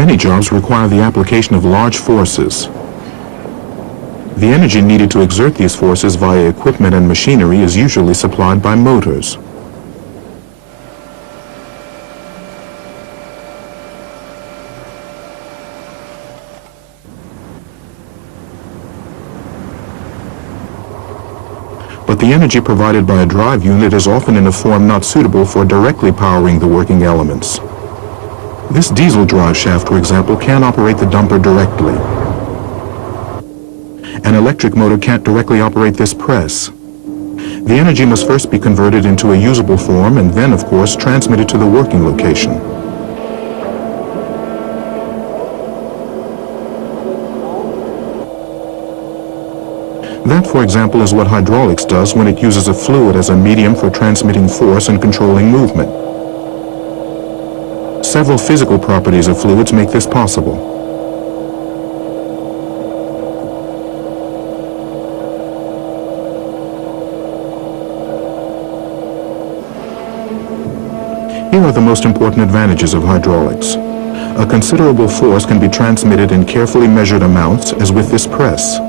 Many jobs require the application of large forces. The energy needed to exert these forces via equipment and machinery is usually supplied by motors. But the energy provided by a drive unit is often in a form not suitable for directly powering the working elements. This diesel drive shaft, for example, can't operate the dumper directly. An electric motor can't directly operate this press. The energy must first be converted into a usable form and then, of course, transmitted to the working location. That, for example, is what hydraulics does when it uses a fluid as a medium for transmitting force and controlling movement. Several physical properties of fluids make this possible. Here are the most important advantages of hydraulics. A considerable force can be transmitted in carefully measured amounts, as with this press.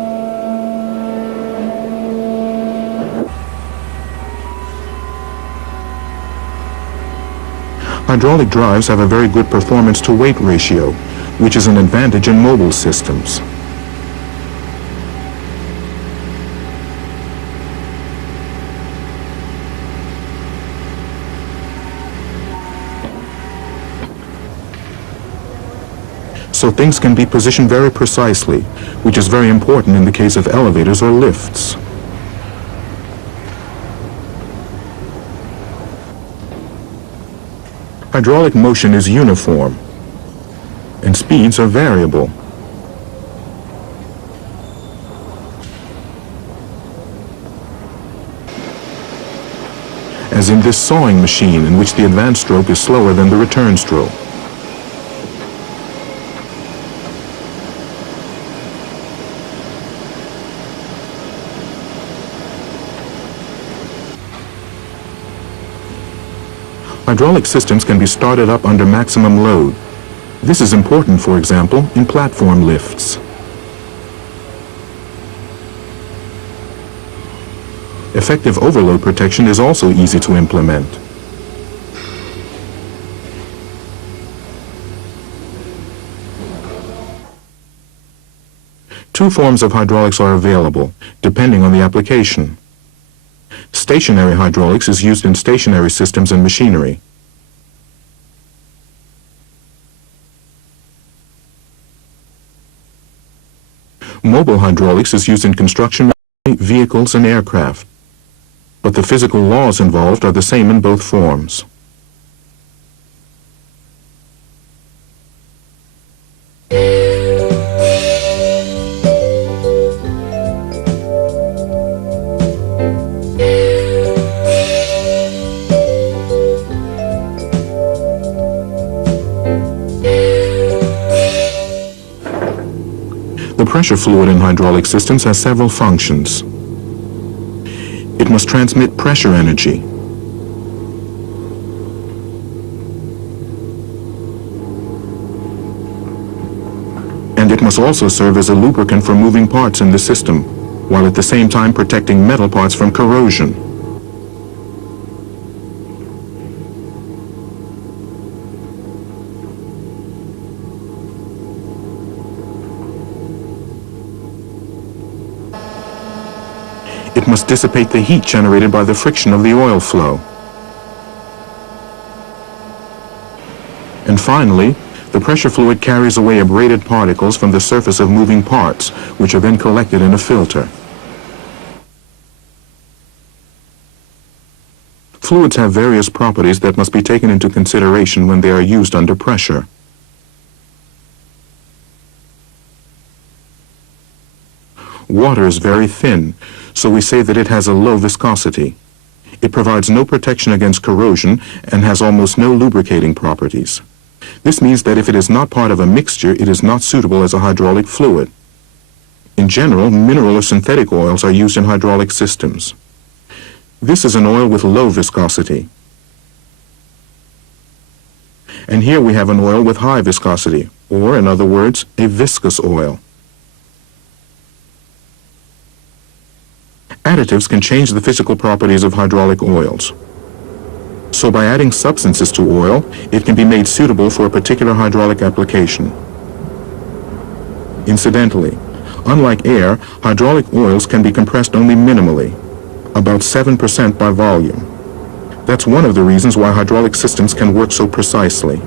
Hydraulic drives have a very good performance-to-weight ratio, which is an advantage in mobile systems. So things can be positioned very precisely, which is very important in the case of elevators or lifts. Hydraulic motion is uniform, and speeds are variable. As in this sawing machine, in which the advance stroke is slower than the return stroke. Hydraulic systems can be started up under maximum load. This is important, for example, in platform lifts. Effective overload protection is also easy to implement. Two forms of hydraulics are available, depending on the application. Stationary hydraulics is used in stationary systems and machinery. Mobile hydraulics is used in construction, vehicles, and aircraft. But the physical laws involved are the same in both forms. The pressure fluid in hydraulic systems has several functions. It must transmit pressure energy. And it must also serve as a lubricant for moving parts in the system, while at the same time protecting metal parts from corrosion. It must dissipate the heat generated by the friction of the oil flow. And finally, the pressure fluid carries away abraded particles from the surface of moving parts, which are then collected in a filter. Fluids have various properties that must be taken into consideration when they are used under pressure. Water is very thin, so we say that it has a low viscosity. It provides no protection against corrosion and has almost no lubricating properties. This means that if it is not part of a mixture, it is not suitable as a hydraulic fluid. In general, mineral or synthetic oils are used in hydraulic systems. This is an oil with low viscosity. And here we have an oil with high viscosity, or in other words, a viscous oil. Additives can change the physical properties of hydraulic oils. So by adding substances to oil, it can be made suitable for a particular hydraulic application. Incidentally, unlike air, hydraulic oils can be compressed only minimally, about 7% by volume. That's one of the reasons why hydraulic systems can work so precisely.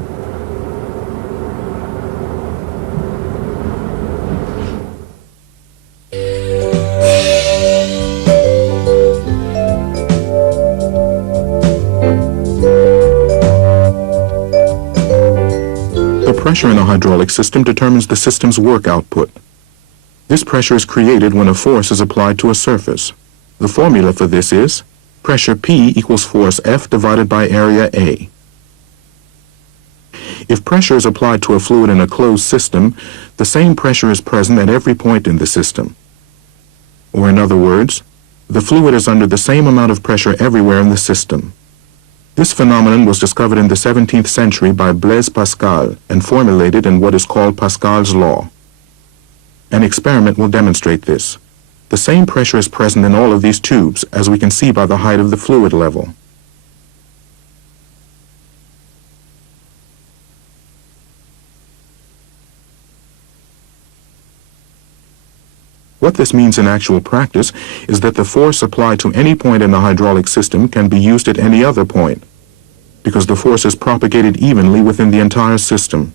The pressure in a hydraulic system determines the system's work output. This pressure is created when a force is applied to a surface. The formula for this is pressure P equals force F divided by area A. If pressure is applied to a fluid in a closed system, the same pressure is present at every point in the system. Or in other words, the fluid is under the same amount of pressure everywhere in the system. This phenomenon was discovered in the 17th century by Blaise Pascal and formulated in what is called Pascal's law. An experiment will demonstrate this. The same pressure is present in all of these tubes, as we can see by the height of the fluid level. What this means in actual practice is that the force applied to any point in the hydraulic system can be used at any other point, because the force is propagated evenly within the entire system.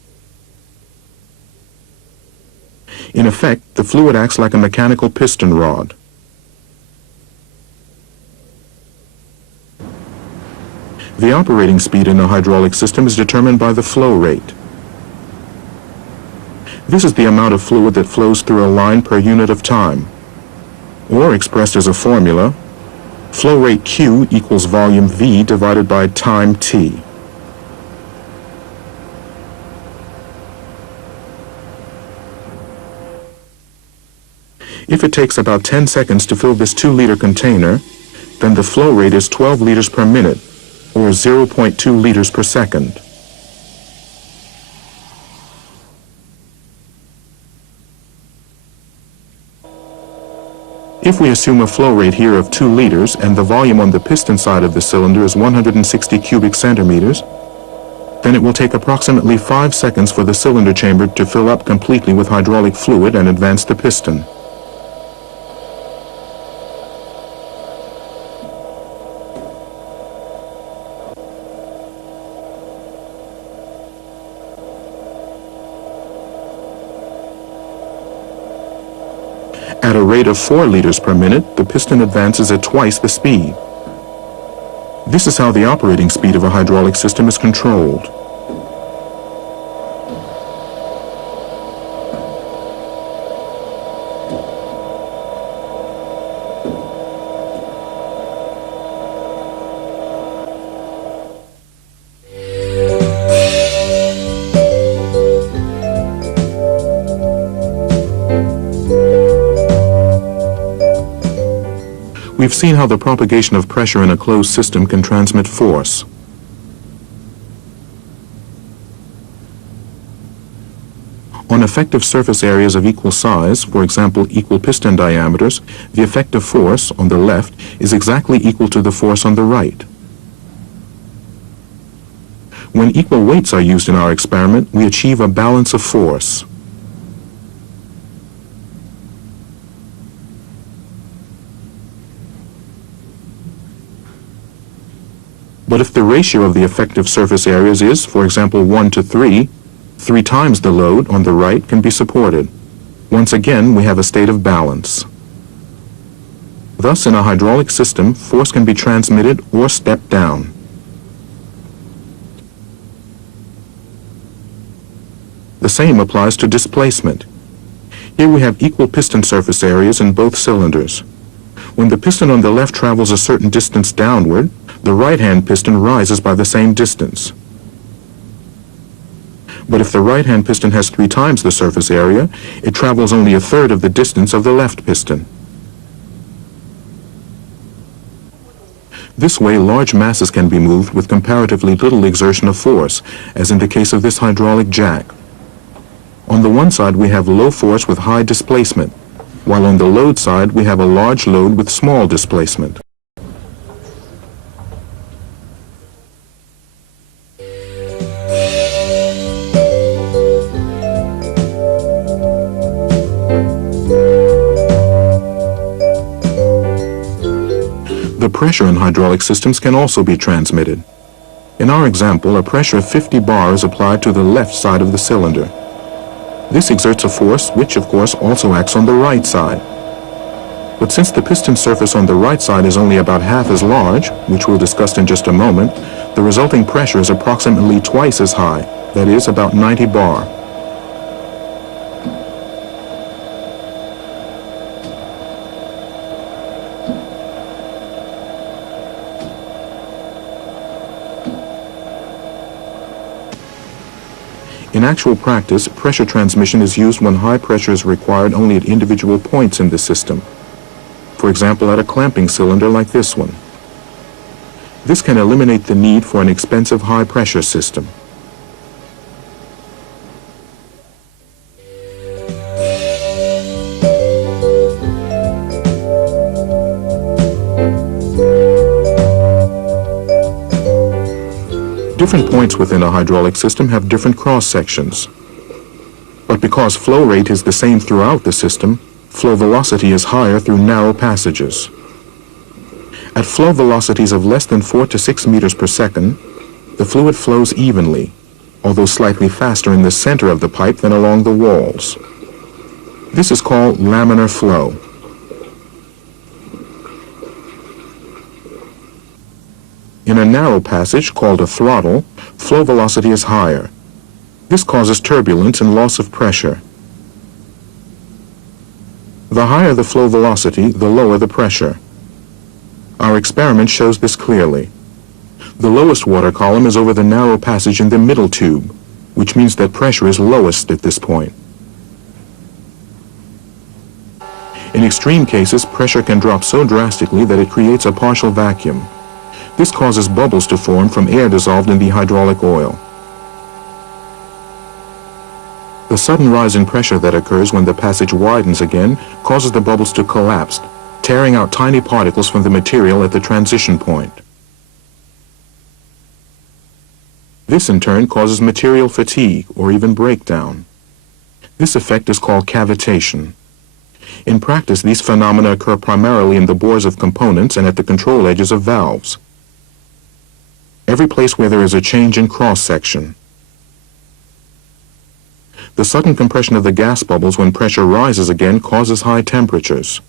In effect, the fluid acts like a mechanical piston rod. The operating speed in a hydraulic system is determined by the flow rate. This is the amount of fluid that flows through a line per unit of time. Or expressed as a formula, flow rate Q equals volume V divided by time T. If it takes about 10 seconds to fill this 2-liter container, then the flow rate is 12 liters per minute, or 0.2 liters per second. If we assume a flow rate here of 2 liters and the volume on the piston side of the cylinder is 160 cubic centimeters, then it will take approximately 5 seconds for the cylinder chamber to fill up completely with hydraulic fluid and advance the piston. At a rate of 4 liters per minute, the piston advances at twice the speed. This is how the operating speed of a hydraulic system is controlled. We've seen how the propagation of pressure in a closed system can transmit force. On effective surface areas of equal size, for example equal piston diameters, the effective force on the left is exactly equal to the force on the right. When equal weights are used in our experiment, we achieve a balance of force. But if the ratio of the effective surface areas is, for example, 1 to 3, 3 times the load on the right can be supported. Once again, we have a state of balance. Thus, in a hydraulic system, force can be transmitted or stepped down. The same applies to displacement. Here we have equal piston surface areas in both cylinders. When the piston on the left travels a certain distance downward, the right-hand piston rises by the same distance. But if the right-hand piston has 3 times the surface area, it travels only a third of the distance of the left piston. This way, large masses can be moved with comparatively little exertion of force, as in the case of this hydraulic jack. On the one side, we have low force with high displacement, while on the load side, we have a large load with small displacement. The pressure in hydraulic systems can also be transmitted. In our example, a pressure of 50 bar is applied to the left side of the cylinder. This exerts a force which, of course, also acts on the right side. But since the piston surface on the right side is only about half as large, which we'll discuss in just a moment, the resulting pressure is approximately twice as high, that is, about 90 bar. In actual practice, pressure transmission is used when high pressure is required only at individual points in the system. For example, at a clamping cylinder like this one. This can eliminate the need for an expensive high-pressure system. Different points within a hydraulic system have different cross-sections. But because flow rate is the same throughout the system, flow velocity is higher through narrow passages. At flow velocities of less than 4 to 6 meters per second, the fluid flows evenly, although slightly faster in the center of the pipe than along the walls. This is called laminar flow. In a narrow passage, called a throttle, flow velocity is higher. This causes turbulence and loss of pressure. The higher the flow velocity, the lower the pressure. Our experiment shows this clearly. The lowest water column is over the narrow passage in the middle tube, which means that pressure is lowest at this point. In extreme cases, pressure can drop so drastically that it creates a partial vacuum. This causes bubbles to form from air dissolved in the hydraulic oil. The sudden rise in pressure that occurs when the passage widens again causes the bubbles to collapse, tearing out tiny particles from the material at the transition point. This in turn causes material fatigue or even breakdown. This effect is called cavitation. In practice, these phenomena occur primarily in the bores of components and at the control edges of valves. Every place where there is a change in cross-section. The sudden compression of the gas bubbles when pressure rises again causes high temperatures.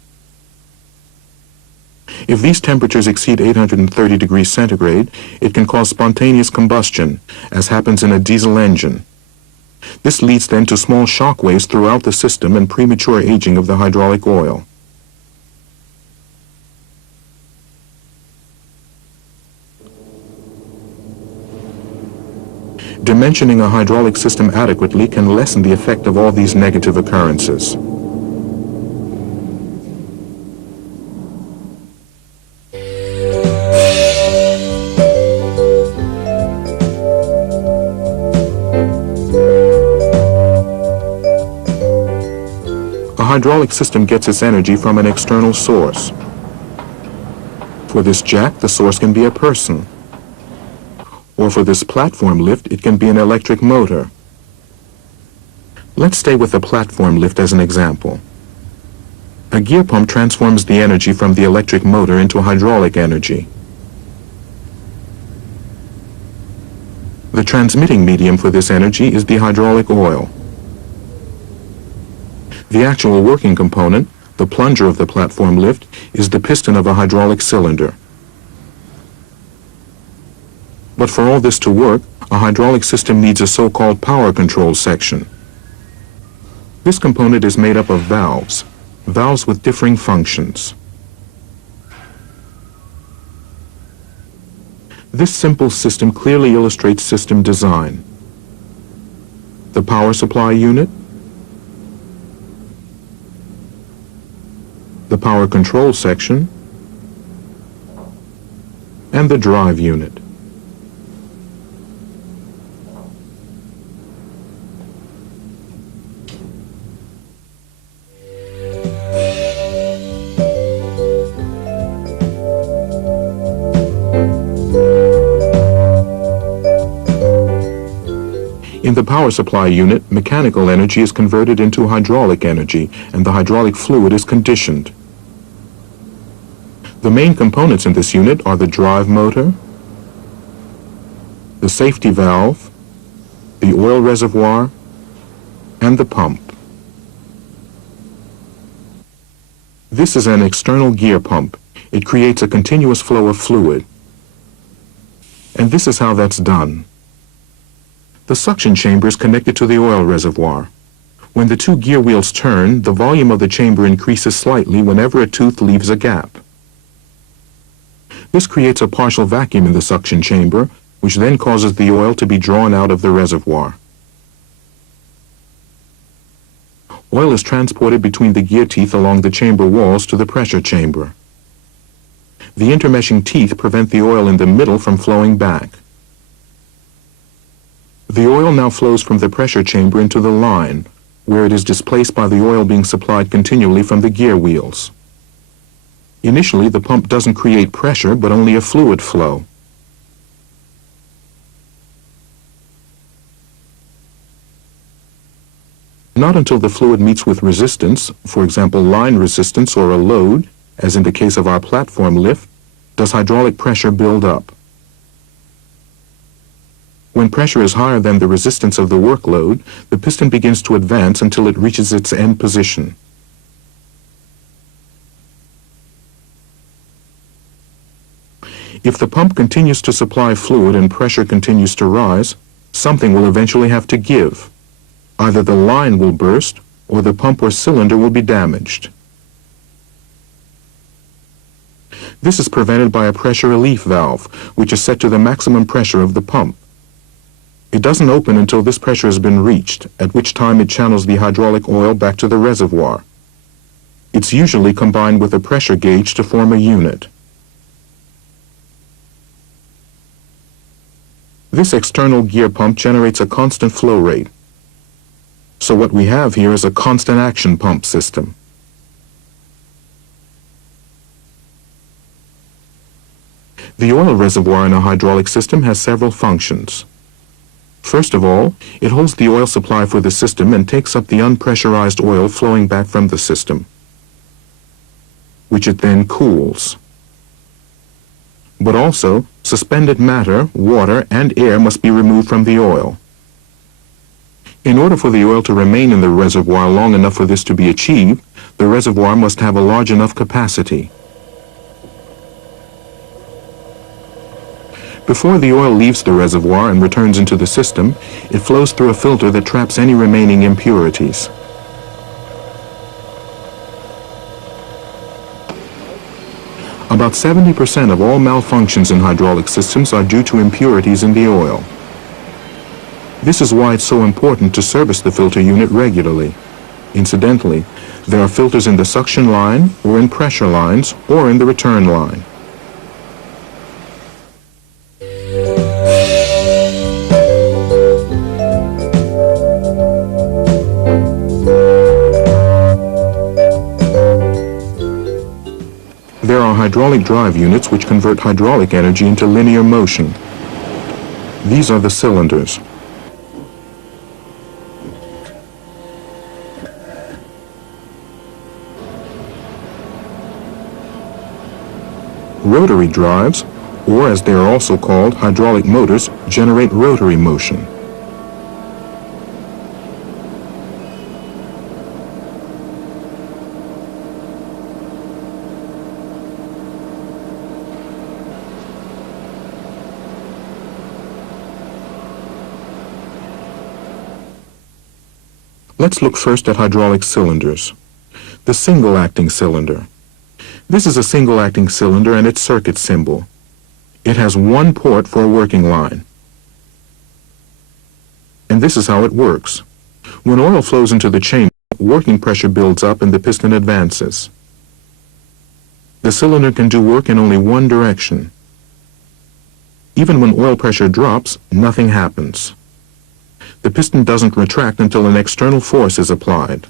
If these temperatures exceed 830 degrees centigrade, it can cause spontaneous combustion, as happens in a diesel engine. This leads then to small shock waves throughout the system and premature aging of the hydraulic oil. Dimensioning a hydraulic system adequately can lessen the effect of all these negative occurrences. A hydraulic system gets its energy from an external source. For this jack, the source can be a person. Or for this platform lift, it can be an electric motor. Let's stay with the platform lift as an example. A gear pump transforms the energy from the electric motor into hydraulic energy. The transmitting medium for this energy is the hydraulic oil. The actual working component, the plunger of the platform lift, is the piston of a hydraulic cylinder. But for all this to work, a hydraulic system needs a so-called power control section. This component is made up of valves with differing functions. This simple system clearly illustrates system design. The power supply unit, the power control section, and the drive unit. In the power supply unit, mechanical energy is converted into hydraulic energy, and the hydraulic fluid is conditioned. The main components in this unit are the drive motor, the safety valve, the oil reservoir, and the pump. This is an external gear pump. It creates a continuous flow of fluid. And this is how that's done. The suction chamber is connected to the oil reservoir. When the two gear wheels turn, the volume of the chamber increases slightly whenever a tooth leaves a gap. This creates a partial vacuum in the suction chamber, which then causes the oil to be drawn out of the reservoir. Oil is transported between the gear teeth along the chamber walls to the pressure chamber. The intermeshing teeth prevent the oil in the middle from flowing back. The oil now flows from the pressure chamber into the line, where it is displaced by the oil being supplied continually from the gear wheels. Initially, the pump doesn't create pressure, but only a fluid flow. Not until the fluid meets with resistance, for example line resistance or a load, as in the case of our platform lift, does hydraulic pressure build up. When pressure is higher than the resistance of the workload, the piston begins to advance until it reaches its end position. If the pump continues to supply fluid and pressure continues to rise, something will eventually have to give. Either the line will burst, or the pump or cylinder will be damaged. This is prevented by a pressure relief valve, which is set to the maximum pressure of the pump. It doesn't open until this pressure has been reached, at which time it channels the hydraulic oil back to the reservoir. It's usually combined with a pressure gauge to form a unit. This external gear pump generates a constant flow rate. So what we have here is a constant action pump system. The oil reservoir in a hydraulic system has several functions. First of all, it holds the oil supply for the system and takes up the unpressurized oil flowing back from the system, which it then cools. But also, suspended matter, water, and air must be removed from the oil. In order for the oil to remain in the reservoir long enough for this to be achieved, the reservoir must have a large enough capacity. Before the oil leaves the reservoir and returns into the system, it flows through a filter that traps any remaining impurities. About 70% of all malfunctions in hydraulic systems are due to impurities in the oil. This is why it's so important to service the filter unit regularly. Incidentally, there are filters in the suction line, or in pressure lines, or in the return line. There are hydraulic drive units which convert hydraulic energy into linear motion. These are the cylinders. Rotary drives, or as they are also called, hydraulic motors, generate rotary motion. Let's look first at hydraulic cylinders. The single-acting cylinder. This is a single-acting cylinder and its circuit symbol. It has one port for a working line. And this is how it works. When oil flows into the chamber, working pressure builds up and the piston advances. The cylinder can do work in only one direction. Even when oil pressure drops, nothing happens. The piston doesn't retract until an external force is applied.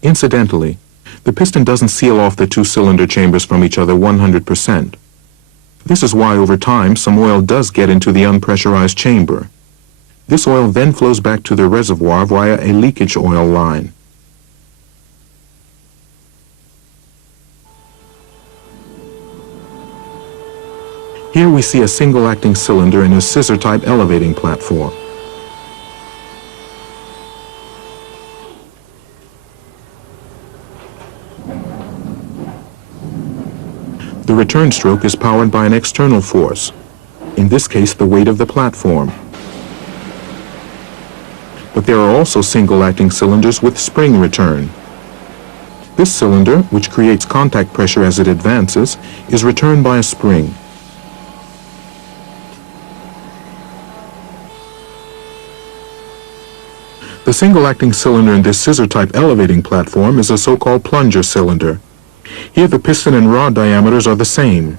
Incidentally, the piston doesn't seal off the two cylinder chambers from each other 100%. This is why over time some oil does get into the unpressurized chamber. This oil then flows back to the reservoir via a leakage oil line. Here we see a single-acting cylinder in a scissor-type elevating platform. The return stroke is powered by an external force, in this case the weight of the platform. But there are also single-acting cylinders with spring return. This cylinder, which creates contact pressure as it advances, is returned by a spring. The single-acting cylinder in this scissor-type elevating platform is a so-called plunger cylinder. Here the piston and rod diameters are the same.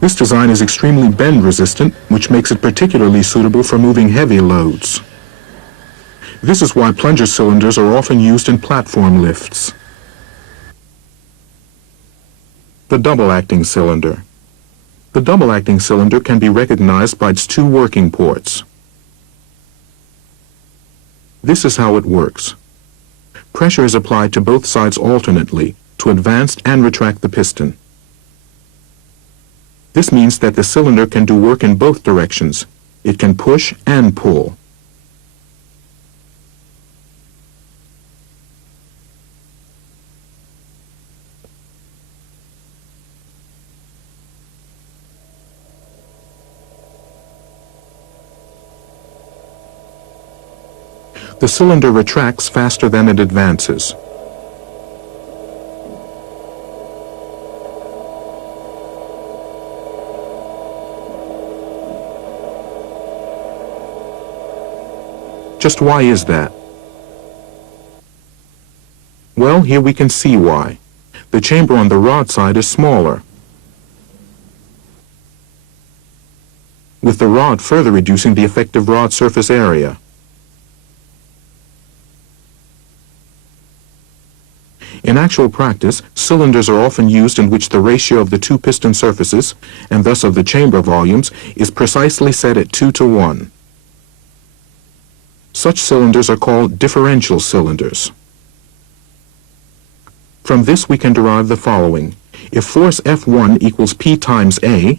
This design is extremely bend-resistant, which makes it particularly suitable for moving heavy loads. This is why plunger cylinders are often used in platform lifts. The double-acting cylinder. The double-acting cylinder can be recognized by its two working ports. This is how it works. Pressure is applied to both sides alternately to advance and retract the piston. This means that the cylinder can do work in both directions. It can push and pull. The cylinder retracts faster than it advances. Just why is that? Well, here we can see why. The chamber on the rod side is smaller, with the rod further reducing the effective rod surface area. In actual practice, cylinders are often used in which the ratio of the two piston surfaces, and thus of the chamber volumes, is precisely set at 2:1. Such cylinders are called differential cylinders. From this we can derive the following. If force F1 equals P times A,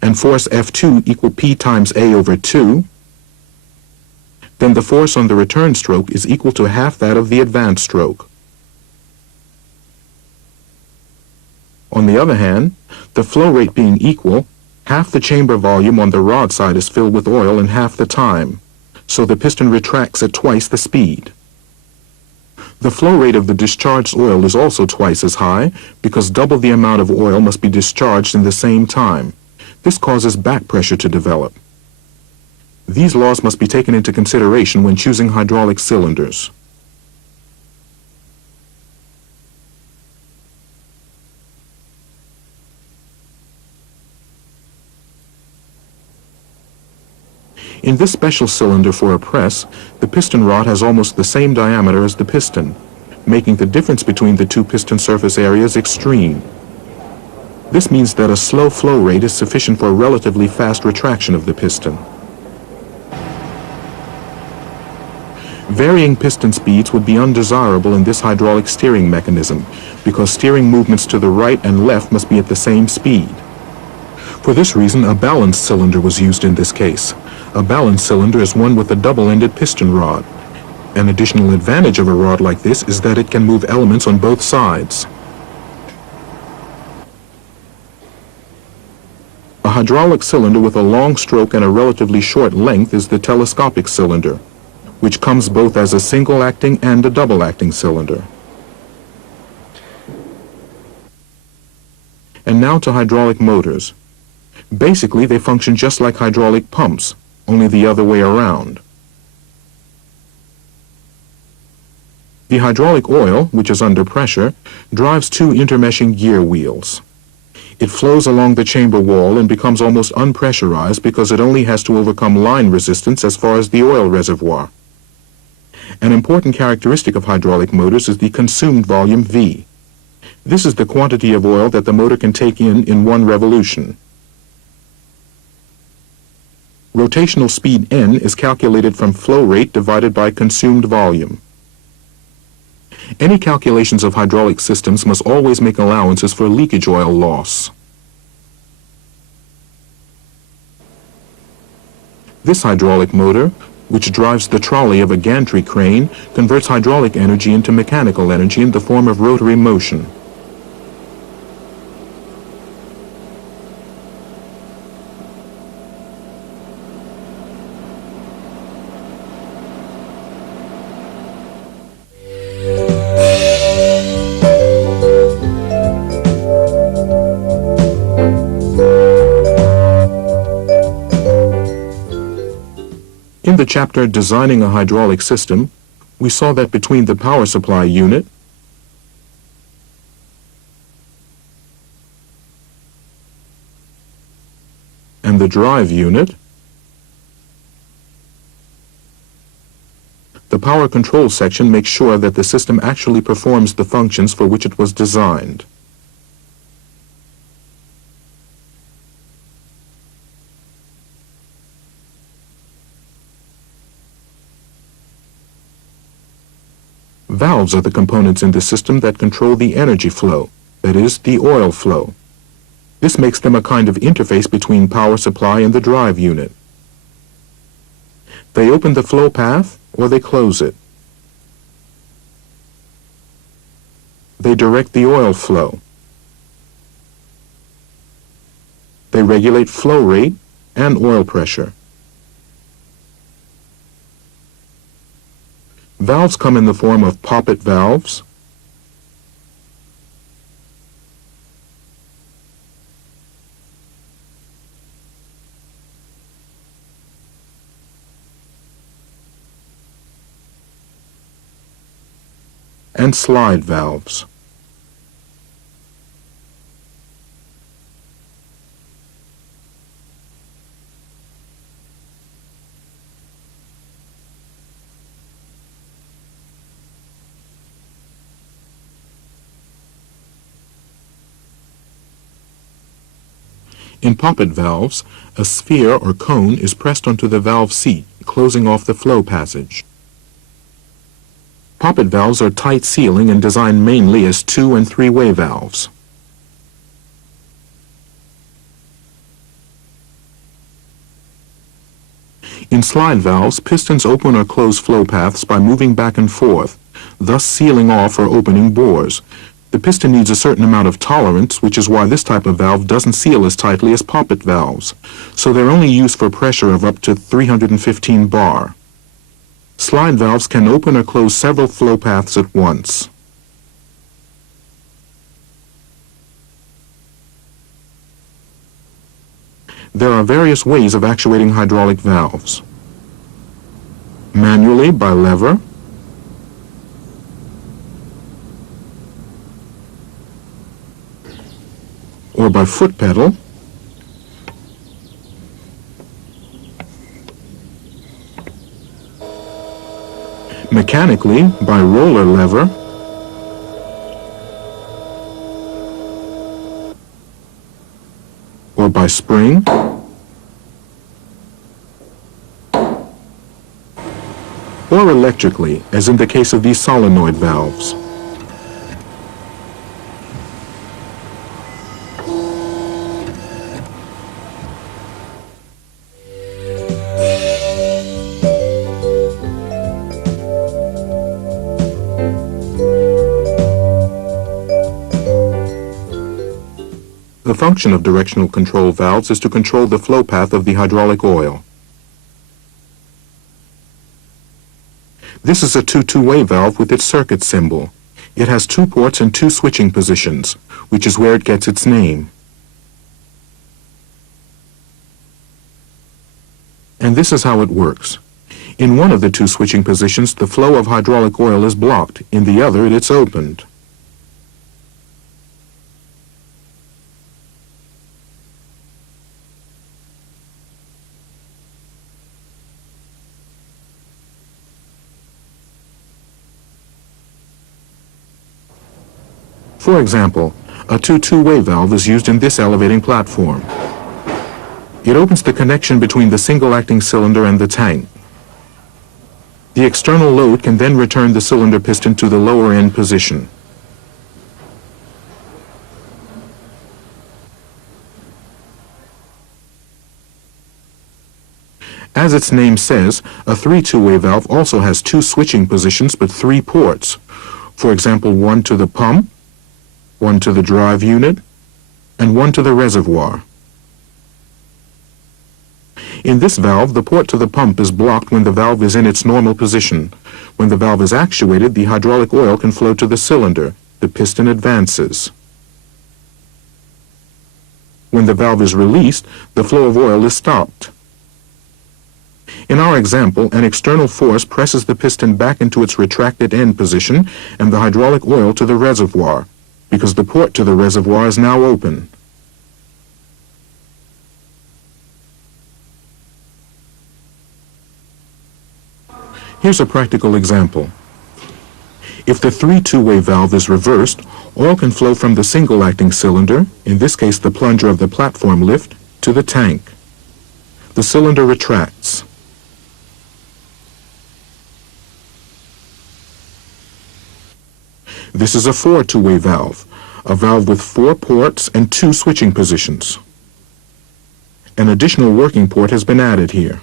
and force F2 equal P times A over 2, then the force on the return stroke is equal to half that of the advance stroke. On the other hand, the flow rate being equal, half the chamber volume on the rod side is filled with oil in half the time, so the piston retracts at twice the speed. The flow rate of the discharged oil is also twice as high because double the amount of oil must be discharged in the same time. This causes back pressure to develop. These laws must be taken into consideration when choosing hydraulic cylinders. In this special cylinder for a press, the piston rod has almost the same diameter as the piston, making the difference between the two piston surface areas extreme. This means that a slow flow rate is sufficient for a relatively fast retraction of the piston. Varying piston speeds would be undesirable in this hydraulic steering mechanism because steering movements to the right and left must be at the same speed. For this reason, a balanced cylinder was used in this case. A balanced cylinder is one with a double-ended piston rod. An additional advantage of a rod like this is that it can move elements on both sides. A hydraulic cylinder with a long stroke and a relatively short length is the telescopic cylinder, which comes both as a single-acting and a double-acting cylinder. And now to hydraulic motors. Basically, they function just like hydraulic pumps, only the other way around. The hydraulic oil, which is under pressure, drives two intermeshing gear wheels. It flows along the chamber wall and becomes almost unpressurized because it only has to overcome line resistance as far as the oil reservoir. An important characteristic of hydraulic motors is the consumed volume V. This is the quantity of oil that the motor can take in one revolution. Rotational speed N is calculated from flow rate divided by consumed volume. Any calculations of hydraulic systems must always make allowances for leakage oil loss. This hydraulic motor, which drives the trolley of a gantry crane, converts hydraulic energy into mechanical energy in the form of rotary motion. In the chapter Designing a Hydraulic System, we saw that between the power supply unit and the drive unit, the power control section makes sure that the system actually performs the functions for which it was designed. Valves are the components in the system that control the energy flow, that is, the oil flow. This makes them a kind of interface between power supply and the drive unit. They open the flow path or they close it. They direct the oil flow. They regulate flow rate and oil pressure. Valves come in the form of poppet valves, and slide valves. In poppet valves, a sphere or cone is pressed onto the valve seat, closing off the flow passage. Poppet valves are tight sealing and designed mainly as 2- and 3-way valves. In slide valves, pistons open or close flow paths by moving back and forth, thus sealing off or opening bores. The piston needs a certain amount of tolerance, which is why this type of valve doesn't seal as tightly as poppet valves, so they're only used for pressure of up to 315 bar. Slide valves can open or close several flow paths at once. There are various ways of actuating hydraulic valves. Manually by lever, or by foot pedal, mechanically by roller lever, or by spring, or electrically, as in the case of these solenoid valves. The function of directional control valves is to control the flow path of the hydraulic oil. This is a 2-2-way valve with its circuit symbol. It has 2 ports and 2 switching positions, which is where it gets its name. And this is how it works. In one of the 2 switching positions, the flow of hydraulic oil is blocked. In the other, it's opened. For example, a two-way valve is used in this elevating platform. It opens the connection between the single-acting cylinder and the tank. The external load can then return the cylinder piston to the lower end position. As its name says, a two-way valve also has two switching positions but three ports. For example, one to the pump, one to the drive unit, and one to the reservoir. In this valve, the port to the pump is blocked when the valve is in its normal position. When the valve is actuated, the hydraulic oil can flow to the cylinder. The piston advances. When the valve is released, the flow of oil is stopped. In our example, an external force presses the piston back into its retracted end position and the hydraulic oil to the reservoir, because the port to the reservoir is now open. Here's a practical example. If the two-way valve is reversed, oil can flow from the single-acting cylinder, in this case the plunger of the platform lift, to the tank. The cylinder retracts. This is a two-way valve, a valve with 4 ports and 2 switching positions. An additional working port has been added here.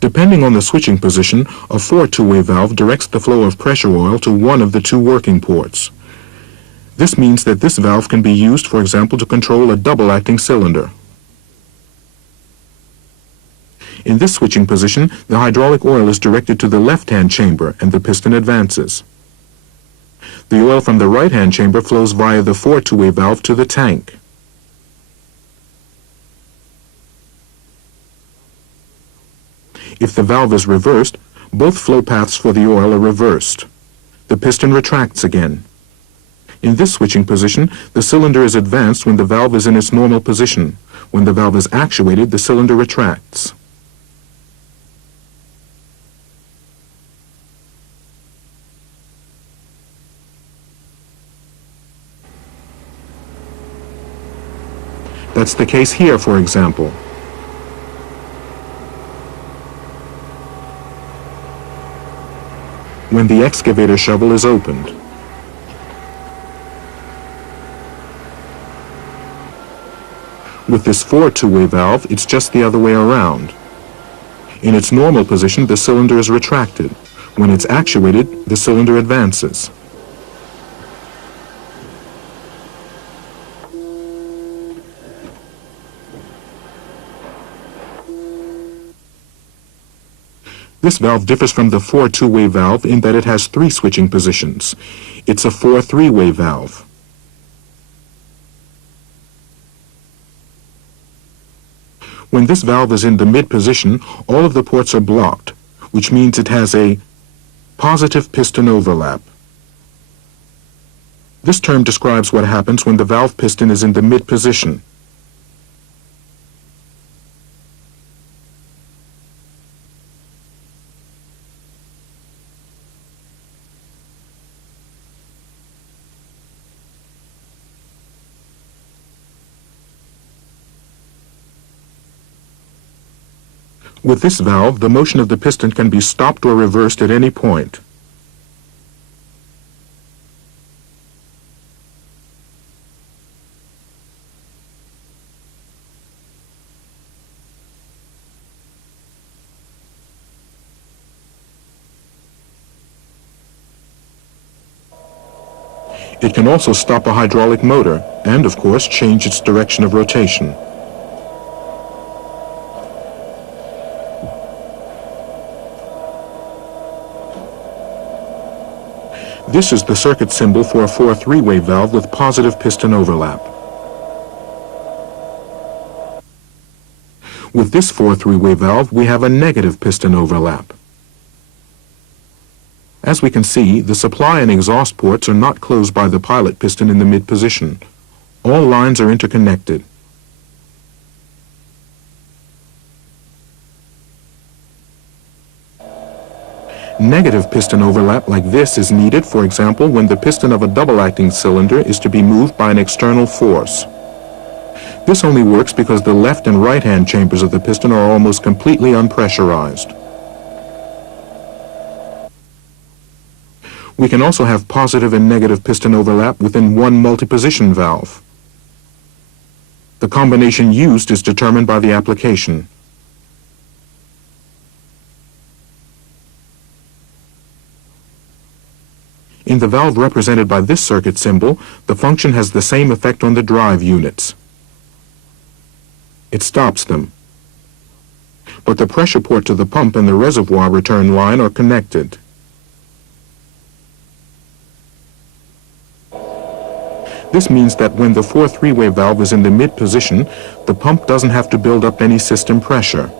Depending on the switching position, a two-way valve directs the flow of pressure oil to one of the 2 working ports. This means that this valve can be used, for example, to control a double-acting cylinder. In this switching position, the hydraulic oil is directed to the left-hand chamber and the piston advances. The oil from the right-hand chamber flows via the two-way valve to the tank. If the valve is reversed, both flow paths for the oil are reversed. The piston retracts again. In this switching position, the cylinder is advanced when the valve is in its normal position. When the valve is actuated, the cylinder retracts. That's the case here, for example. When the excavator shovel is opened. With this two-way valve, it's just the other way around. In its normal position, the cylinder is retracted. When it's actuated, the cylinder advances. This valve differs from the two-way valve in that it has 3 switching positions. It's a three-way valve. When this valve is in the mid-position, all of the ports are blocked, which means it has a positive piston overlap. This term describes what happens when the valve piston is in the mid-position. With this valve, the motion of the piston can be stopped or reversed at any point. It can also stop a hydraulic motor and, of course, change its direction of rotation. This is the circuit symbol for a three-way valve with positive piston overlap. With this three-way valve, we have a negative piston overlap. As we can see, the supply and exhaust ports are not closed by the pilot piston in the mid-position. All lines are interconnected. Negative piston overlap like this is needed, for example, when the piston of a double-acting cylinder is to be moved by an external force. This only works because the left and right-hand chambers of the piston are almost completely unpressurized. We can also have positive and negative piston overlap within one multi-position valve. The combination used is determined by the application. In the valve represented by this circuit symbol, the function has the same effect on the drive units. It stops them. But the pressure port to the pump and the reservoir return line are connected. This means that when the 4-3-way valve is in the mid position, the pump doesn't have to build up any system pressure.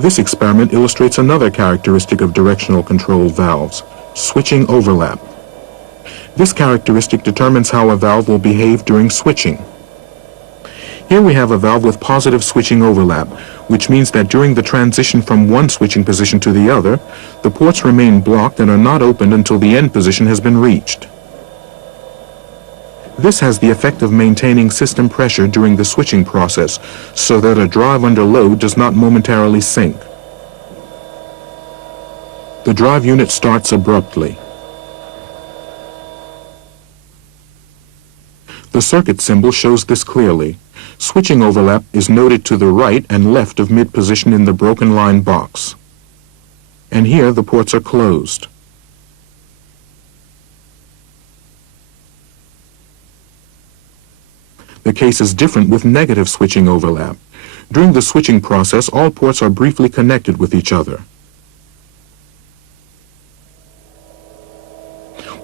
This experiment illustrates another characteristic of directional control valves, switching overlap. This characteristic determines how a valve will behave during switching. Here we have a valve with positive switching overlap, which means that during the transition from one switching position to the other, the ports remain blocked and are not opened until the end position has been reached. This has the effect of maintaining system pressure during the switching process, so that a drive under load does not momentarily sink. The drive unit starts abruptly. The circuit symbol shows this clearly. Switching overlap is noted to the right and left of mid-position in the broken line box. And here the ports are closed. The case is different with negative switching overlap. During the switching process, all ports are briefly connected with each other.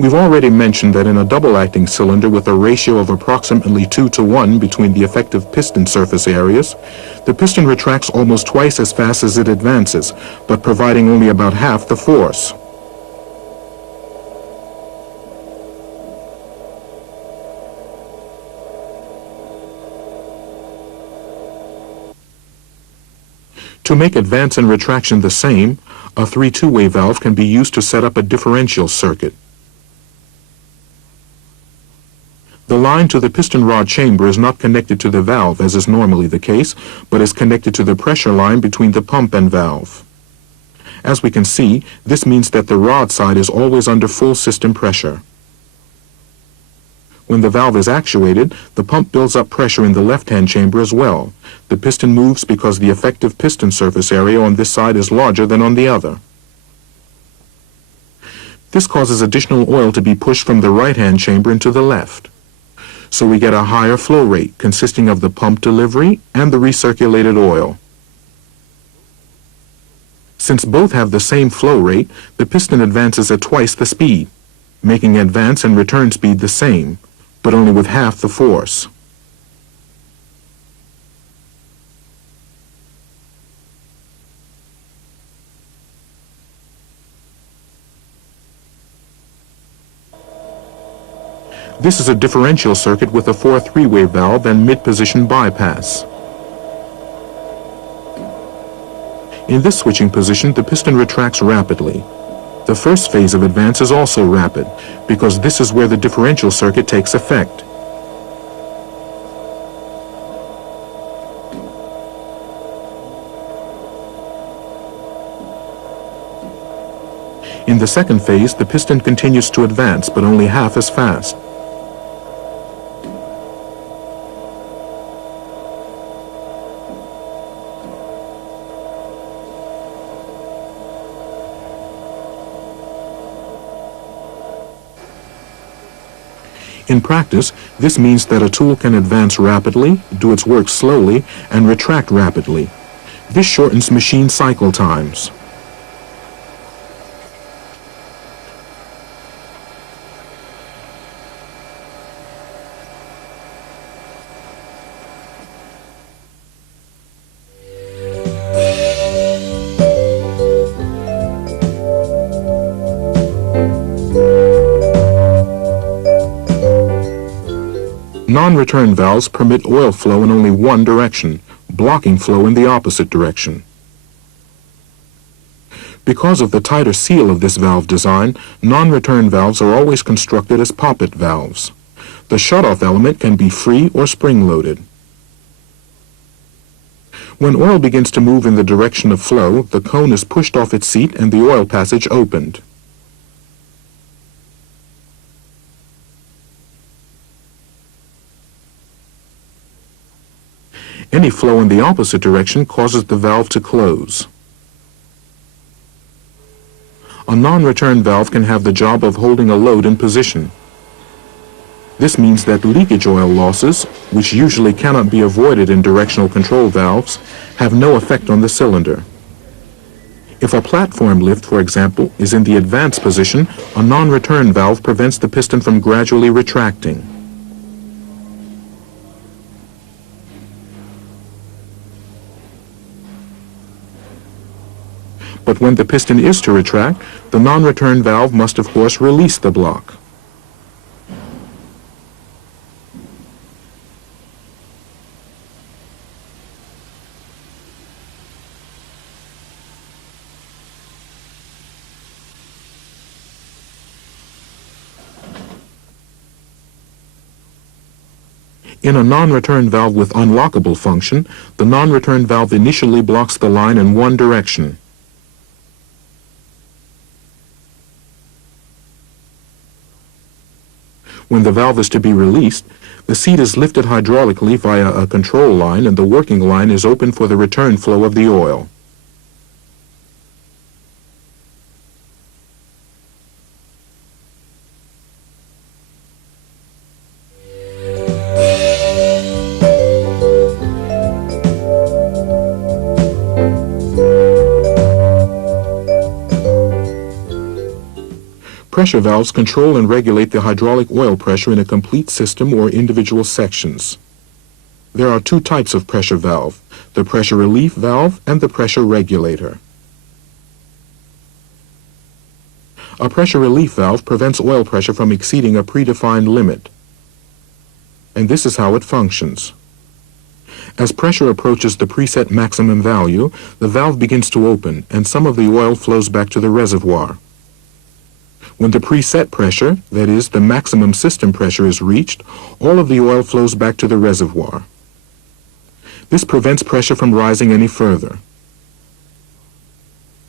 We've already mentioned that in a double-acting cylinder with a ratio of approximately 2:1 between the effective piston surface areas, the piston retracts almost twice as fast as it advances, but providing only about half the force. To make advance and retraction the same, a 3-2-way valve can be used to set up a differential circuit. The line to the piston rod chamber is not connected to the valve, as is normally the case, but is connected to the pressure line between the pump and valve. As we can see, this means that the rod side is always under full system pressure. When the valve is actuated, the pump builds up pressure in the left-hand chamber as well. The piston moves because the effective piston surface area on this side is larger than on the other. This causes additional oil to be pushed from the right-hand chamber into the left. So we get a higher flow rate consisting of the pump delivery and the recirculated oil. Since both have the same flow rate, the piston advances at twice the speed, making advance and return speed the same, but only with half the force. This is a differential circuit with a 4-3-way valve and mid-position bypass. In this switching position, the piston retracts rapidly. The first phase of advance is also rapid, because this is where the differential circuit takes effect. In the second phase, the piston continues to advance, but only half as fast. In practice, this means that a tool can advance rapidly, do its work slowly, and retract rapidly. This shortens machine cycle times. Non-return valves permit oil flow in only one direction, blocking flow in the opposite direction. Because of the tighter seal of this valve design, non-return valves are always constructed as poppet valves. The shutoff element can be free or spring-loaded. When oil begins to move in the direction of flow, the cone is pushed off its seat and the oil passage opened. Any flow in the opposite direction causes the valve to close. A non-return valve can have the job of holding a load in position. This means that leakage oil losses, which usually cannot be avoided in directional control valves, have no effect on the cylinder. If a platform lift, for example, is in the advanced position, a non-return valve prevents the piston from gradually retracting. But when the piston is to retract, the non-return valve must of course release the block. In a non-return valve with unlockable function, the non-return valve initially blocks the line in one direction. When the valve is to be released, the seat is lifted hydraulically via a control line and the working line is open for the return flow of the oil. Pressure valves control and regulate the hydraulic oil pressure in a complete system or individual sections. There are two types of pressure valve, the pressure relief valve and the pressure regulator. A pressure relief valve prevents oil pressure from exceeding a predefined limit. And this is how it functions. As pressure approaches the preset maximum value, the valve begins to open and some of the oil flows back to the reservoir. When the preset pressure, that is, the maximum system pressure, is reached, all of the oil flows back to the reservoir. This prevents pressure from rising any further.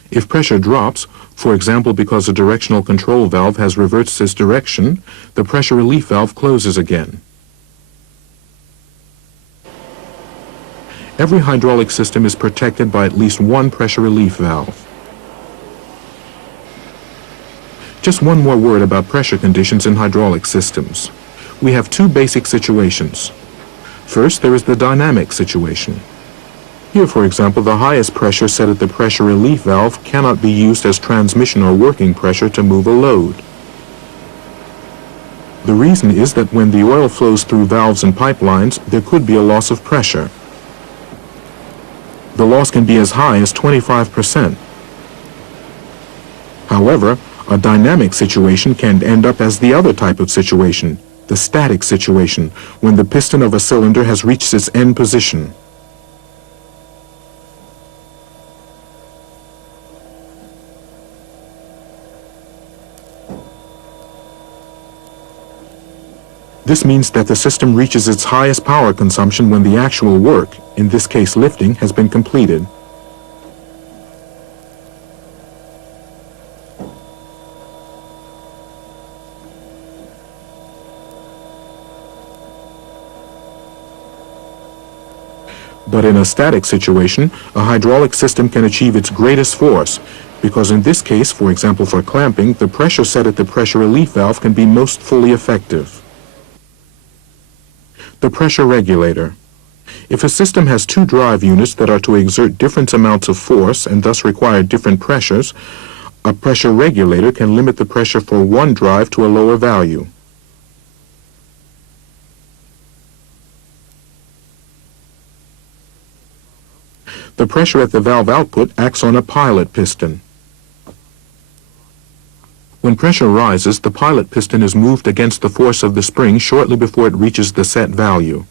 If pressure drops, for example because a directional control valve has reversed its direction, the pressure relief valve closes again. Every hydraulic system is protected by at least one pressure relief valve. Just one more word about pressure conditions in hydraulic systems. We have two basic situations. First, there is the dynamic situation. Here, for example, the highest pressure set at the pressure relief valve cannot be used as transmission or working pressure to move a load. The reason is that when the oil flows through valves and pipelines, there could be a loss of pressure. The loss can be as high as 25%. However, a dynamic situation can end up as the other type of situation, the static situation, when the piston of a cylinder has reached its end position. This means that the system reaches its highest power consumption when the actual work, in this case lifting, has been completed. But in a static situation, a hydraulic system can achieve its greatest force, because in this case, for example for clamping, the pressure set at the pressure relief valve can be most fully effective. The pressure regulator. If a system has two drive units that are to exert different amounts of force and thus require different pressures, a pressure regulator can limit the pressure for one drive to a lower value. The pressure at the valve output acts on a pilot piston. When pressure rises, the pilot piston is moved against the force of the spring shortly before it reaches the set value.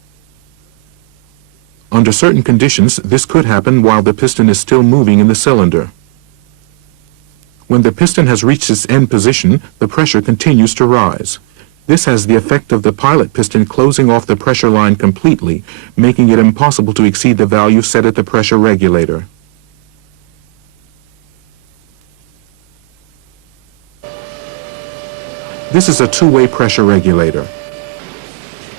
Under certain conditions, this could happen while the piston is still moving in the cylinder. When the piston has reached its end position, the pressure continues to rise. This has the effect of the pilot piston closing off the pressure line completely, making it impossible to exceed the value set at the pressure regulator. This is a two-way pressure regulator.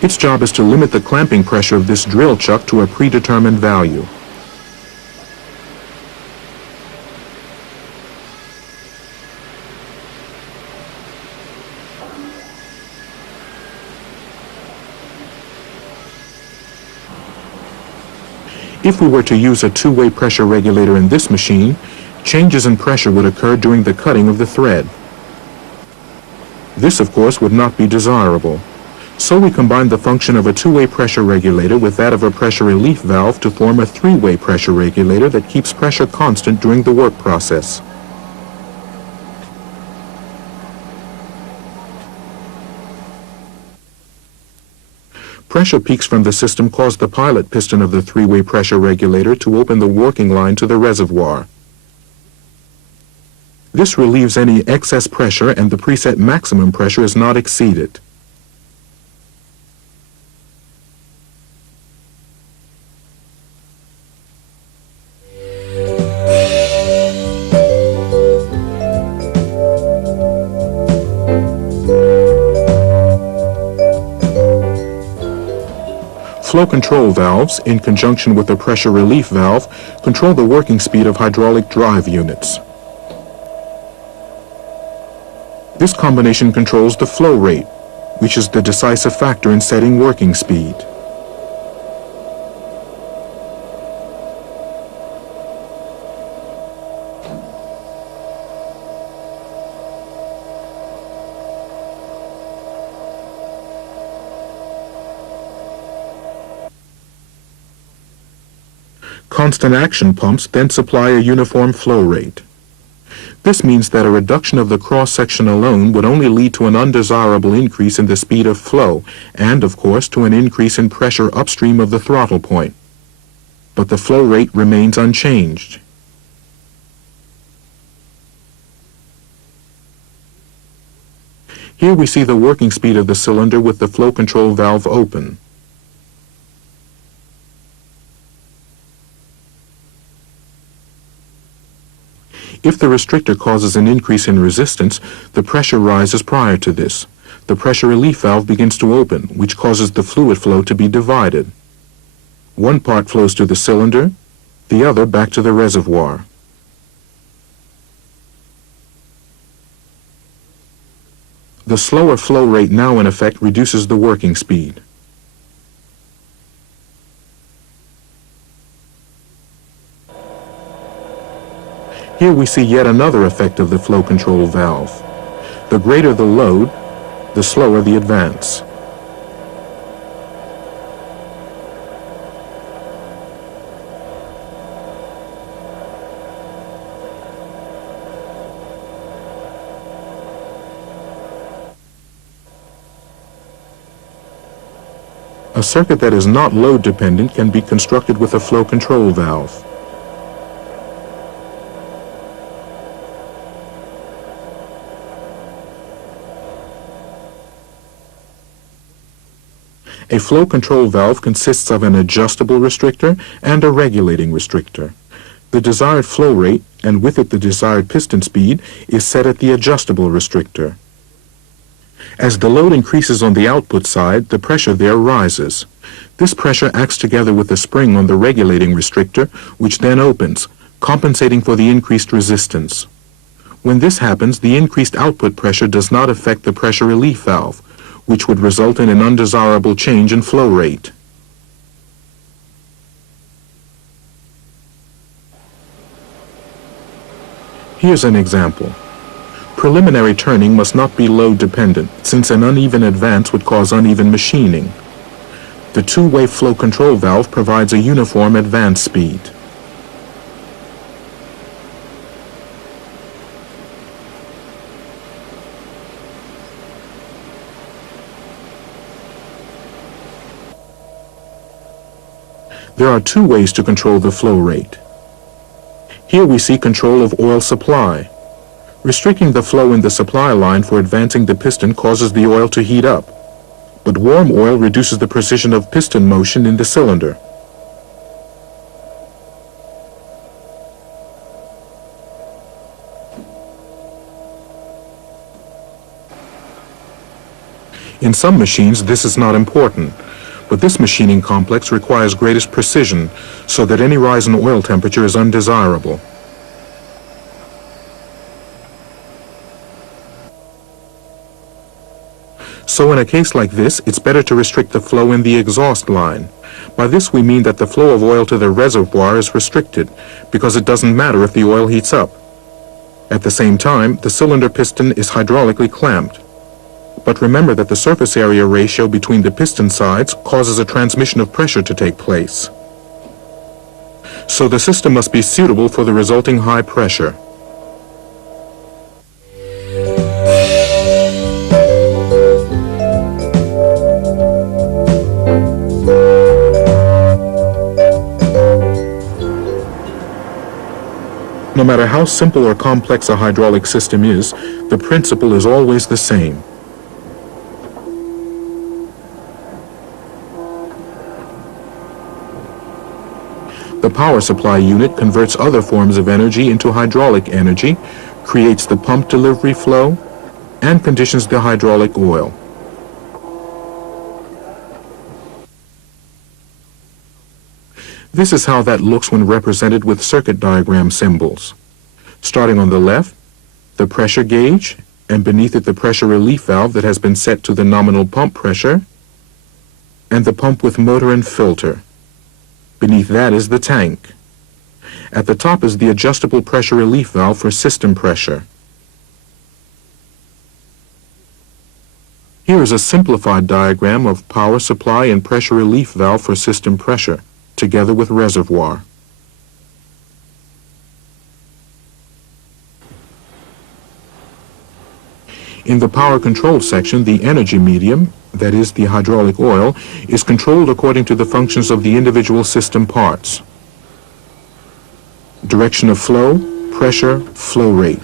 Its job is to limit the clamping pressure of this drill chuck to a predetermined value. If we were to use a two-way pressure regulator in this machine, changes in pressure would occur during the cutting of the thread. This, of course, would not be desirable. So we combine the function of a two-way pressure regulator with that of a pressure relief valve to form a three-way pressure regulator that keeps pressure constant during the work process. Pressure peaks from the system cause the pilot piston of the three-way pressure regulator to open the working line to the reservoir. This relieves any excess pressure and the preset maximum pressure is not exceeded. Flow control valves, in conjunction with the pressure relief valve, control the working speed of hydraulic drive units. This combination controls the flow rate, which is the decisive factor in setting working speed. Constant action pumps then supply a uniform flow rate. This means that a reduction of the cross-section alone would only lead to an undesirable increase in the speed of flow and, of course, to an increase in pressure upstream of the throttle point. But the flow rate remains unchanged. Here we see the working speed of the cylinder with the flow control valve open. If the restrictor causes an increase in resistance, the pressure rises prior to this. The pressure relief valve begins to open, which causes the fluid flow to be divided. One part flows to the cylinder, the other back to the reservoir. The slower flow rate now in effect reduces the working speed. Here we see yet another effect of the flow control valve. The greater the load, the slower the advance. A circuit that is not load dependent can be constructed with a flow control valve. A flow control valve consists of an adjustable restrictor and a regulating restrictor. The desired flow rate, and with it the desired piston speed, is set at the adjustable restrictor. As the load increases on the output side, the pressure there rises. This pressure acts together with the spring on the regulating restrictor, which then opens, compensating for the increased resistance. When this happens, the increased output pressure does not affect the pressure relief valve, which would result in an undesirable change in flow rate. Here's an example. Preliminary turning must not be load dependent, since an uneven advance would cause uneven machining. The two-way flow control valve provides a uniform advance speed. There are two ways to control the flow rate. Here we see control of oil supply. Restricting the flow in the supply line for advancing the piston causes the oil to heat up, but warm oil reduces the precision of piston motion in the cylinder. In some machines, this is not important, but this machining complex requires greatest precision, so that any rise in oil temperature is undesirable. So in a case like this, it's better to restrict the flow in the exhaust line. By this we mean that the flow of oil to the reservoir is restricted, because it doesn't matter if the oil heats up. At the same time, the cylinder piston is hydraulically clamped. But remember that the surface area ratio between the piston sides causes a transmission of pressure to take place. So the system must be suitable for the resulting high pressure. No matter how simple or complex a hydraulic system is, the principle is always the same. The power supply unit converts other forms of energy into hydraulic energy, creates the pump delivery flow, and conditions the hydraulic oil. This is how that looks when represented with circuit diagram symbols. Starting on the left, the pressure gauge, and beneath it the pressure relief valve that has been set to the nominal pump pressure, and the pump with motor and filter. Beneath that is the tank. At the top is the adjustable pressure relief valve for system pressure. Here is a simplified diagram of power supply and pressure relief valve for system pressure, together with reservoir. In the power control section, the energy medium, that is the hydraulic oil, is controlled according to the functions of the individual system parts. Direction of flow, pressure, flow rate.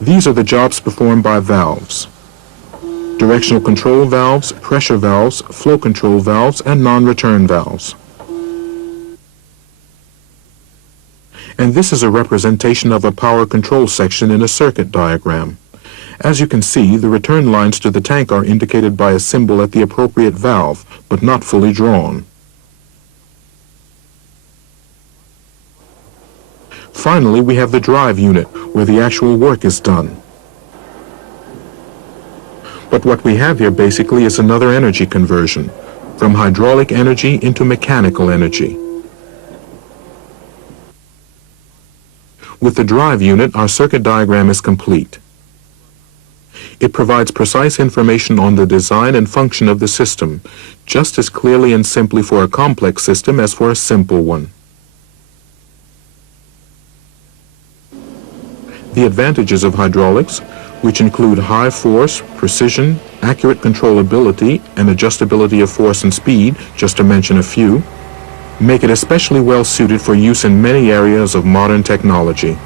These are the jobs performed by valves. Directional control valves, pressure valves, flow control valves, and non-return valves. And this is a representation of a power control section in a circuit diagram. As you can see, the return lines to the tank are indicated by a symbol at the appropriate valve, but not fully drawn. Finally, we have the drive unit, where the actual work is done. But what we have here basically is another energy conversion, from hydraulic energy into mechanical energy. With the drive unit, our circuit diagram is complete. It provides precise information on the design and function of the system, just as clearly and simply for a complex system as for a simple one. The advantages of hydraulics, which include high force, precision, accurate controllability, and adjustability of force and speed, just to mention a few, make it especially well suited for use in many areas of modern technology.